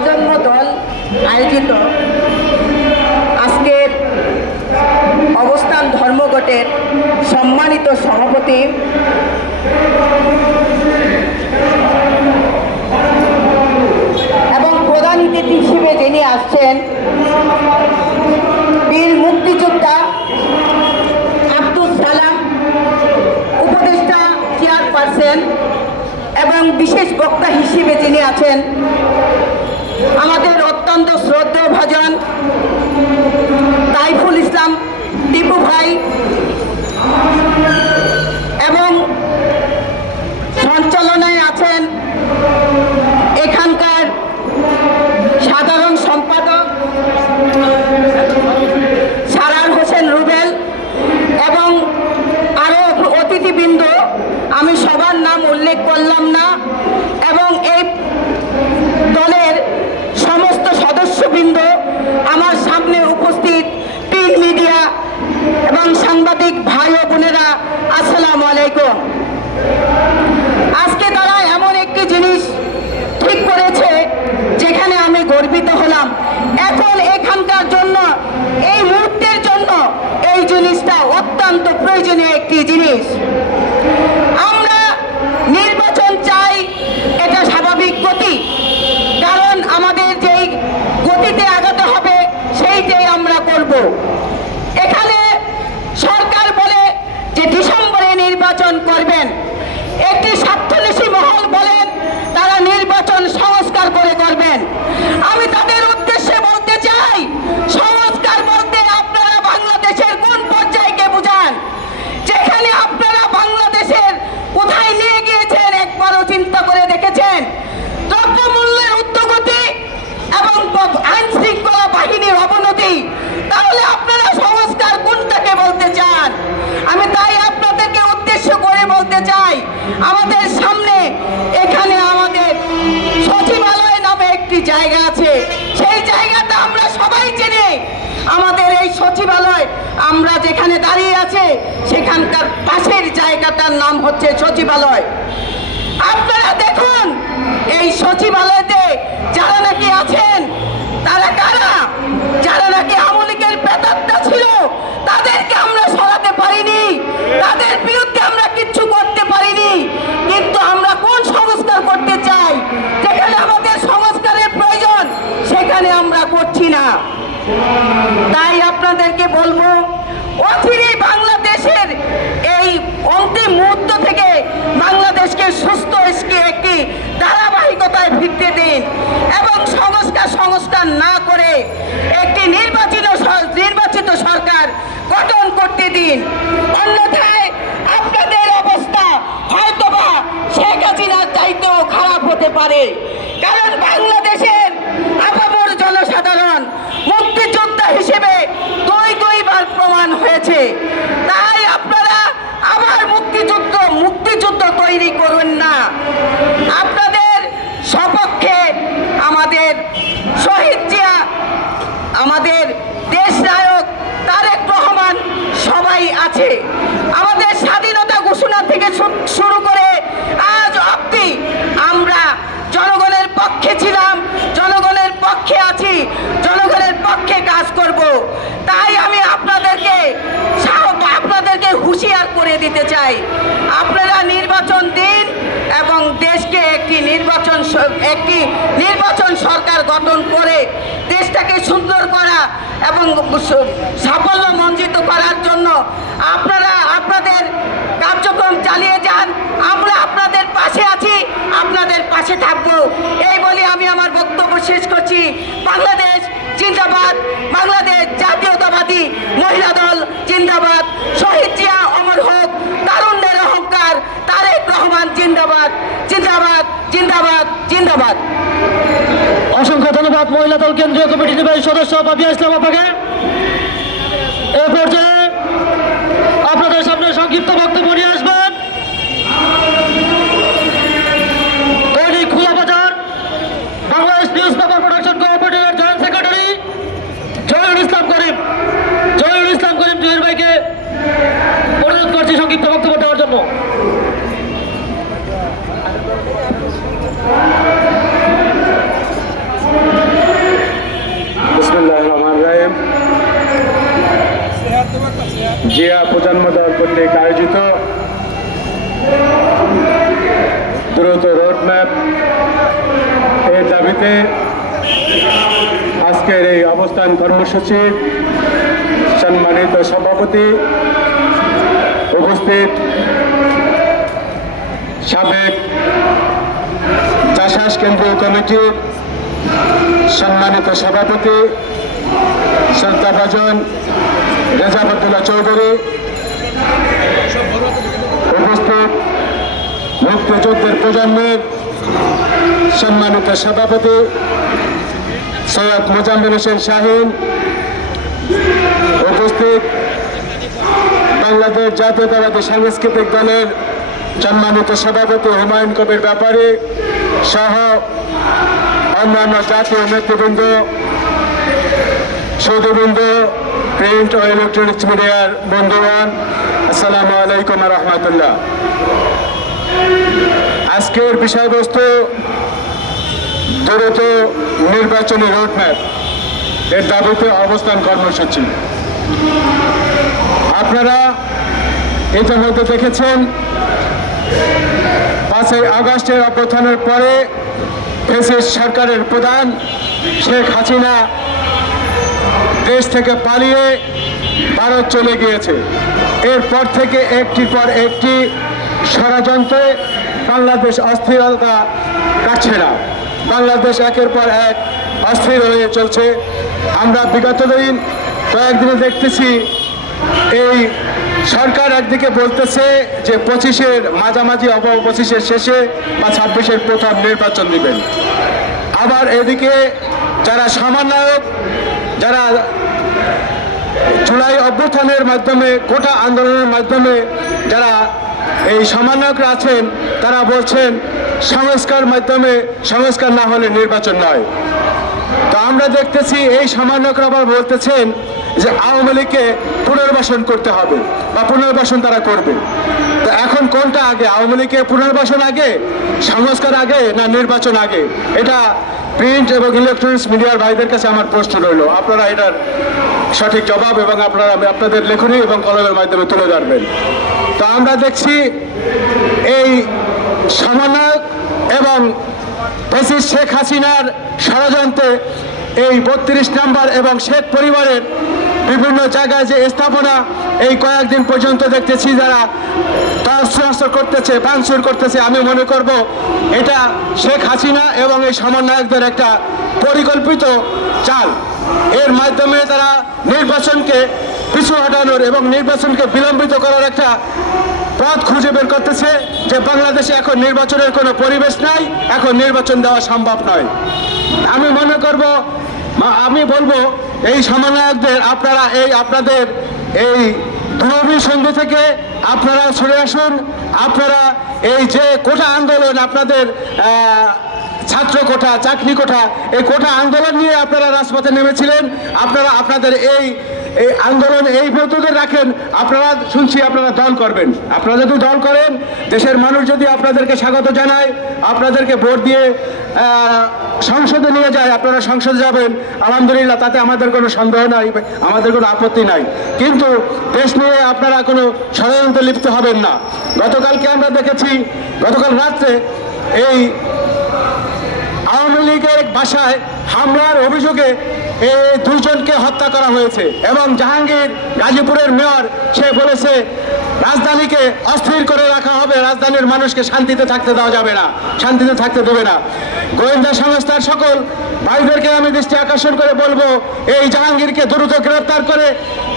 প্রজন্ম দল আয়োজিত। আজকের অবস্থান ধর্মঘটের সম্মানিত সভাপতি এবং প্রধান অতিথি হিসেবে যিনি আসছেন বীর মুক্তিযোদ্ধা আব্দুল সালাম উপদেষ্টা চেয়ারপারসন এবং বিশেষ বক্তা হিসেবে যিনি আছেন আমাদের অত্যন্ত শ্রদ্ধেয় ভাজন তাইফুল ইসলাম টিপু ভাই এবং সঞ্চালনায় আছেন এখানকার সাধারণ সম্পাদক সারার হোসেন রুবেল এবং আরও অতিথিবৃন্দ আমি সবার নাম করলাম না, এবং এই দলের সমস্ত সদস্যবৃন্দ আমার সামনে উপস্থিত প্রিন্ট মিডিয়া এবং সাংবাদিক ভাই ও বোনেরা, আসসালামু আলাইকুম। আজকে তারা এমন একটি জিনিস ঠিক করেছে, যেখানে আমি গর্বিত হলাম। এখন এখানকার জন্য এই মুহূর্তের জন্য এই জিনিসটা অত্যন্ত প্রয়োজনীয় একটি জিনিস আমরা নির্বাচন চাই এটা স্বাভাবিক গতি কারণ আমাদের যেই গতিতে আগাতে হবে সেইটাই আমরা করব এখানে সরকার বলে যে ডিসেম্বরে নির্বাচন করবেন। একটি স্বার্থলেশী মহল বলেন তারা নির্বাচন সংস্কার করে করবেন আমি তাদের উদ্দেশ্যে বলতে চাই সংস্কার বলতে আপনারা বাংলাদেশের কোন পর্যায়কে বুঝান যেখানে আপনারা বাংলাদেশের কোথায় নিয়ে গিয়েছেন একবারও চিন্তা করে দেখেছেন দ্রব্যমূল্যের উদ্যোগতি এবং আইন শৃঙ্খলা বাহিনীর অবনতি তাহলে আপনারা সংস্কার কোনটাকে বলতে চান আমি তাই আপনাদেরকে উদ্দেশ্য করে বলতে চাই আমাদের সামনে এখানে আমাদের সচিবালয় নামে একটি জায়গা আছে সেই জায়গাটা আমরা সবাই চিনি আমাদের এই সচিবালয় আমরা যেখানে দাঁড়িয়ে আছে, সেখানকার পাশের জায়গাটার নাম হচ্ছে সচিবালয়। আপনারা দেখুন, এই সচিবালয়তে যারা নাকি আছেন, তারা কারা? যারা নাকি আমলিকের পেতাত্তা ছিল, তাদেরকে আমরা সরাতে পারিনি, তাদের বিরুদ্ধে আমরা কিচ্ছু করতে পারিনি। কিন্তু আমরা কোন সংস্কার করতে চাই? যেখানে আমাদের সংস্কারের প্রয়োজন, সেখানে আমরা করছি না। তাই আপনাদেরকে বলব অচিরেই বাংলাদেশের এই অন্তিম মুহূর্ত থেকে বাংলাদেশকে সুস্থ এসকে- একটি ধারাবাহিকতায় ফিরতে দিন এবং সংস্কার সংস্কার না করে একটি নির্বাচিত নির্বাচিত সরকার গঠন করতে দিন। অন্যথায় আপনাদের অবস্থা হয়তোবা শেখ হাসিনার চাইতেও খারাপ হতে পারে। কারণ বাংলাদেশের আপামর জনসাধারণ মুক্তিযোদ্ধা হিসেবে দুই দুইবার প্রমাণ হয়েছে। তাই আপনারা আবার মুক্তিযুদ্ধ মুক্তিযুদ্ধ তৈরি করুন না। আপনাদের সপক্ষে আমাদের শহীদ জিয়া, আমাদের দেশ নায়ক তারেক রহমান সবাই আছে। আমাদের স্বাধীনতা ঘোষণা থেকে শুরু করে আজ অব্দি আমরা জনগণের পক্ষে ছিলাম, জনগণের পক্ষে আছি, জনগণের পক্ষে কাজ করব। তাই আমি আপনাদেরকে আপনাদেরকে হুঁশিয়ার করে দিতে চাই। আপনারা নির্বাচন দিন এবং দেশকে একটি নির্বাচন একটি গঠন করে দেশটাকে সুন্দর করা এবং সাফল্য মঞ্জিত করার জন্য আপনারা, আপনাদের কার্যক্রম চালিয়ে যান। আমরা আপনাদের পাশে আছি, আপনাদের পাশে থাকব। এই বলে আমি আমার বক্তব্য শেষ করছি। বাংলাদেশ জিন্দাবাদ, বাংলাদেশ জাতীয়তাবাদী মহিলা দল জিন্দাবাদ। শহীদ জিয়া অমর হোক, তারুণ্যের অহংকার, তারেক রহমান জিন্দাবাদ। জিন্দাবাদ জিন্দাবাদ জিন্দাবাদ। মহিলা দল কেন্দ্রীয় কমিটির নির্বাহী সদস্য পাবিয়া ইসলাম আপাকে এ পর্যায়ে জিয়া প্রজন্ম দল কর্তৃক আয়োজিত দ্রুত রোডম্যাপ এর দাবিতে আজকের এই অবস্থান কর্মসূচি সম্মানিত সভাপতি উপস্থিত সাবেক চাষাস কেন্দ্রীয় কমিটি সম্মানিত সভাপতি শ্রদ্ধাভাজন রেজাবতুল্লাহ চৌধুরী উপস্থিত মুক্তিযুদ্ধের প্রজন্মের সম্মানিত সভাপতি সৈয়দ মোজাম্মেল হোসেন শাহিন উপস্থিত বাংলাদেশ জাতীয়তাবাদী সাংস্কৃতিক দলের সম্মানিত সভাপতি হুমায়ুন কবির ব্যাপারী সহ অন্যান্য জাতীয় নেতৃবৃন্দ সৌদবৃন্দ প্রিন্ট ও ইলেকট্রনিক্স মিডিয়ার বন্ধুগণ, আসসালামু আলাইকুম রহমতুল্লাহ। আজকের বিষয়বস্তু দ্রুত নির্বাচনী রোডম্যাপ এর দাবিতে অবস্থান কর্মসূচি। আপনারা ইতিমধ্যে দেখেছেন, পাঁচই আগস্টের অভ্যুত্থানের পরে ফেসিস সরকারের প্রধান শেখ হাসিনা দেশ থেকে পালিয়ে ভারত চলে গিয়েছে। এরপর থেকে একটির পর একটি ষড়যন্ত্রে বাংলাদেশ অস্থিরতা কাটছে না। বাংলাদেশ একের পর এক অস্থির হয়ে চলছে। আমরা বিগত দিন কয়েকদিনে দেখতেছি, এই সরকার একদিকে বলতেছে যে পঁচিশের মাঝামাঝি অথবা পঁচিশের শেষে বা ছাব্বিশের প্রথম নির্বাচন দিবেন। আবার এদিকে যারা সমন্বয়ক, যারা জুলাই অভ্যুত্থানের মাধ্যমে, কোটা আন্দোলনের মাধ্যমে যারা এই সমন্বয়করা আছেন, তারা বলছেন সংস্কার মাধ্যমে সংস্কার না হলে নির্বাচন নয়। তো আমরা দেখতেছি এই সমন্বয়করা আবার বলতেছেন যে আওয়ামী লীগকে পুনর্বাসন করতে হবে বা পুনর্বাসন তারা করবে। তো এখন কোনটা আগে, আওয়ামী লীগের পুনর্বাসন আগে, সংস্কার আগে না নির্বাচন আগে? এটা প্রিন্ট এবং ইলেকট্রনিক্স মিডিয়ার ভাইদের কাছে আমার প্রশ্ন রইল। আপনারা এটার সঠিক জবাব এবং আপনারা আপনাদের লেখনী এবং কলমের মাধ্যমে তুলে ধরবেন। তো আমরা দেখছি এই সমন্বয়ক এবং ফেসিস শেখ হাসিনার ষড়যন্ত্রে এই বত্রিশ নাম্বার এবং শেখ পরিবারের বিভিন্ন জায়গায় যে স্থাপনা এই কয়েকদিন পর্যন্ত দেখতেছি যারা তহস্র করতেছে ভাঙচুর করতেছে, আমি মনে করব এটা শেখ হাসিনা এবং এই সমন্বয়কদের একটা পরিকল্পিত চাল। এর মাধ্যমে তারা নির্বাচনকে পিছু হটানোর এবং নির্বাচনকে বিলম্বিত করার একটা পথ খুঁজে বের করতেছে যে বাংলাদেশে এখন নির্বাচনের কোনো পরিবেশ নাই, এখন নির্বাচন দেওয়া সম্ভব নয়। আমি মনে করব আমি বলব, এই সমন্বয়কদের আপনারা, এই আপনাদের এই দুরবি সন্ধি থেকে আপনারা সরে আসুন। আপনারা এই যে কোটা আন্দোলন আপনাদের ছাত্র কোঠা চাকরি কোঠা এই কোটা আন্দোলন নিয়ে আপনারা রাজপথে নেমেছিলেন। আপনারা, আপনাদের এই এই আন্দোলন এই ব্রতদের রাখেন, আপনারা শুনছি আপনারা দল করবেন। আপনারা যদি দল করেন, দেশের মানুষ যদি আপনাদেরকে স্বাগত জানায়, আপনাদেরকে ভোট দিয়ে সংসদে নিয়ে যায়, আপনারা সংসদে যাবেন, আলহামদুলিল্লাহ, তাতে আমাদের কোনো সন্দেহ নাই, আমাদের কোনো আপত্তি নাই। কিন্তু দেশ নিয়ে আপনারা কোনো ষড়যন্ত্রে লিপ্ত হবেন না। গতকালকে আমরা দেখেছি, গতকাল রাত্রে এই আওয়ামী লীগের বাসায় হামলার অভিযোগে এই দুজনকে হত্যা করা হয়েছে এবং জাহাঙ্গীর, গাজীপুরের মেয়র, সে বলেছে, রাজধানীকে অস্থির করে রাখা হবে, রাজধানীর মানুষকে শান্তিতে থাকতে দেওয়া যাবে না, শান্তিতে থাকতে দেবে না। গোয়েন্দা সংস্থার সকল ভাইদেরকে আমি দৃষ্টি আকর্ষণ করে বলব, এই জাহাঙ্গীরকে দ্রুত গ্রেফতার করে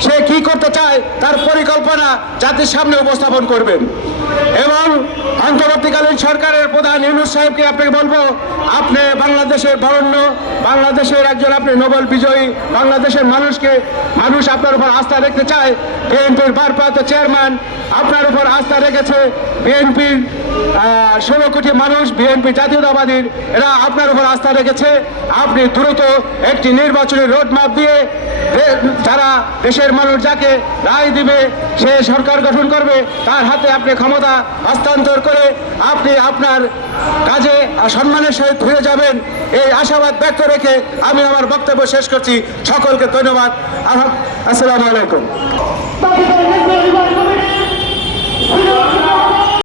সে কি করতে চায় তার পরিকল্পনা জাতির সামনে উপস্থাপন করবেন। এবং অন্তর্বর্তীকালীন সরকারের প্রধান ইউনুস সাহেবকে আপনাকে বলব, আপনি বাংলাদেশের বরণ্য, বাংলাদেশের একজন আপনি নোবেল বিজয়ী, বাংলাদেশের মানুষকে, মানুষ আপনার উপর আস্থা রাখতে চায়। বিএনপির ভারপ্রাপ্ত চেয়ারম্যান আপনার উপর আস্থা রেখেছে। বিএনপির ষোলো কোটি মানুষ, বিএনপি জাতীয়তাবাদীর, এরা আপনার উপর আস্থা রেখেছে। আপনি দ্রুত একটি নির্বাচনী রোডম্যাপ দিয়ে যারা দেশের মানুষ যাকে রায় দিবে সে সরকার গঠন করবে, তার হাতে আপনি ক্ষমতা হস্তান্তর করে আপনি আপনার কাজে সম্মানের সহিত ঘুরে যাবেন। এই আশাবাদ ব্যক্ত রেখে আমি আমার বক্তব্য শেষ করছি। সকলকে ধন্যবাদ। আসসালামু আলাইকুম।